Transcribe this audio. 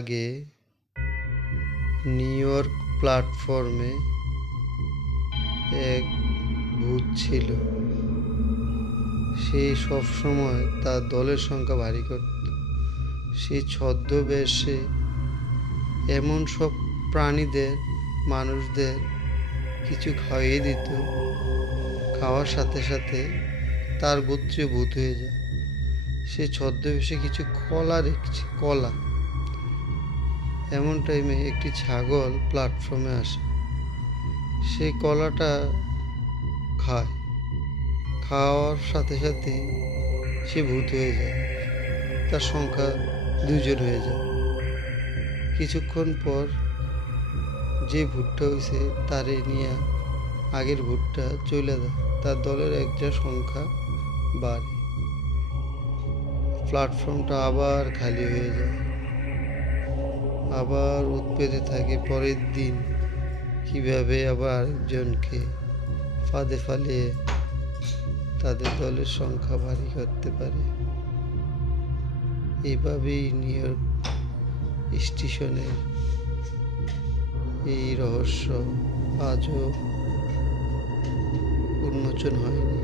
আগে new York প্ল্যাটফর্মে এক ভূত ছিল। সে সবসময় তার দলের সংখ্যা ভারী করত। সে ছদ্মবেশে এমন সব প্রাণীদের, মানুষদের কিছু খাইয়ে দিত, খাওয়ার সাথে সাথে তার গোত্রে ভূত হয়ে যায়। সে ছদ্মবেশে কিছু কলা রেখেছে, কলা। এমন টাইমে একটি ছাগল প্ল্যাটফর্মে আসে। সে কলাটা খায়, খাওয়ার সাথে সাথে সে ভূত হয়ে যায়। তার সংখ্যা 2 হয়ে যায়। কিছুক্ষণ পর যে ভূতটা হয়েছে তারে নিয়ে আগের ভূতটা চলে যায়। তার দলের একটা সংখ্যা বাড়ে। প্ল্যাটফর্মটা আবার খালি হয়ে যায়। আবার পেতে থাকে পরের দিন কিভাবে আবার আরেকজনকে ফাঁদে ফালিয়ে তাদের দলের সংখ্যা ভারী করতে পারে। এভাবেই নিউ ইয়র্ক স্টেশনের এই রহস্য আজও উন্মোচন হয়নি।